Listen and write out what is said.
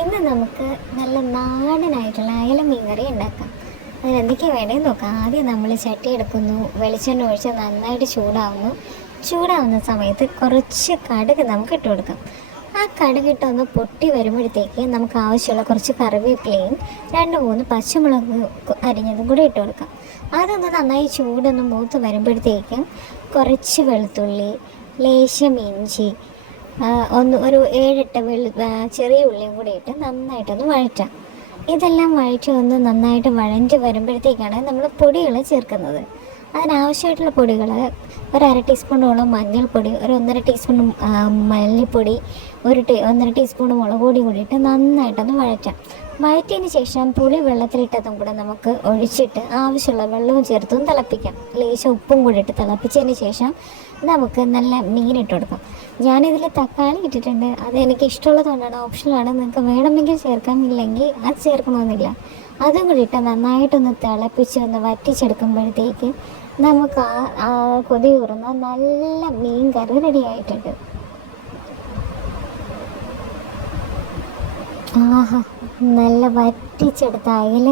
ഇന്ന് നമുക്ക് നല്ല നാടനായിട്ടുള്ള അയല മീൻ കറി ഉണ്ടാക്കാം. അതിനെന്തൊക്കെയാണ് വേണ്ടതെന്ന് നോക്കാം. ആദ്യം നമ്മൾ ചട്ടി എടുക്കുന്നു. വെളിച്ചെണ്ണ ഒഴിച്ച് നന്നായിട്ട് ചൂടാവുന്നു. ചൂടാവുന്ന സമയത്ത് കുറച്ച് കടുക് നമുക്ക് ഇട്ട് കൊടുക്കാം. ആ കടുക് ഇട്ടൊന്ന് പൊട്ടി വരുമ്പോഴത്തേക്ക് നമുക്ക് ആവശ്യമുള്ള കുറച്ച് കറിവേപ്പിലയും രണ്ട് മൂന്ന് പച്ചമുളക് അരിഞ്ഞതും കൂടി ഇട്ട് കൊടുക്കാം. അതൊന്ന് നന്നായി ചൂടൊന്ന് മൂത്ത് വരുമ്പോഴത്തേക്കും കുറച്ച് വെളുത്തുള്ളി ലേശം ഇഞ്ചി ഒന്ന് ഒരു ഏഴെട്ട് വെളു ചെറിയ ഉള്ളിയും കൂടി ഇട്ട് നന്നായിട്ടൊന്ന് വഴറ്റാം. ഇതെല്ലാം വഴറ്റി ഒന്ന് നന്നായിട്ട് വഴഞ്ഞ് വരുമ്പോഴത്തേക്കാണ് നമ്മൾ പൊടികൾ ചേർക്കുന്നത്. അതിനാവശ്യമായിട്ടുള്ള പൊടികൾ ഒരു അര ടീസ്പൂണോളം മഞ്ഞൾപ്പൊടി ഒരു ഒന്നര ടീസ്പൂൺ മല്ലിപ്പൊടി ഒരു ടീ ഒന്നര ടീസ്പൂൺ മുളക് പൊടി കൂടി ഇട്ട് നന്നായിട്ടൊന്ന് വഴറ്റാം. വഴറ്റിയതിന് ശേഷം പുളി വെള്ളത്തിലിട്ടതും കൂടെ നമുക്ക് ഒഴിച്ചിട്ട് ആവശ്യമുള്ള വെള്ളവും ചേർത്തും തിളപ്പിക്കാം. ലേശം ഉപ്പും കൂടി ഇട്ട് തിളപ്പിച്ചതിന് ശേഷം നമുക്ക് നല്ല മീനിട്ട് കൊടുക്കാം. ഞാനിതിൽ തക്കാളി ഇട്ടിട്ടുണ്ട്. അത് എനിക്ക് ഇഷ്ടമുള്ളത് കൊണ്ടാണ് ഓപ്ഷനാണ് നിങ്ങൾക്ക് വേണമെങ്കിൽ ചേർക്കാം ഇല്ലെങ്കിൽ അത് ചേർക്കണമെന്നില്ല. അതും കൂടി ഇട്ട് നന്നായിട്ടൊന്ന് തിളപ്പിച്ച് ഒന്ന് വറ്റിച്ചെടുക്കുമ്പോഴത്തേക്ക് നമുക്ക് ആ കൊതി കൂറുന്ന നല്ല മീൻ കറി റെഡിയായിട്ടുണ്ട് ആഹാ നല്ല വറ്റിച്ചെടുത്ത അയല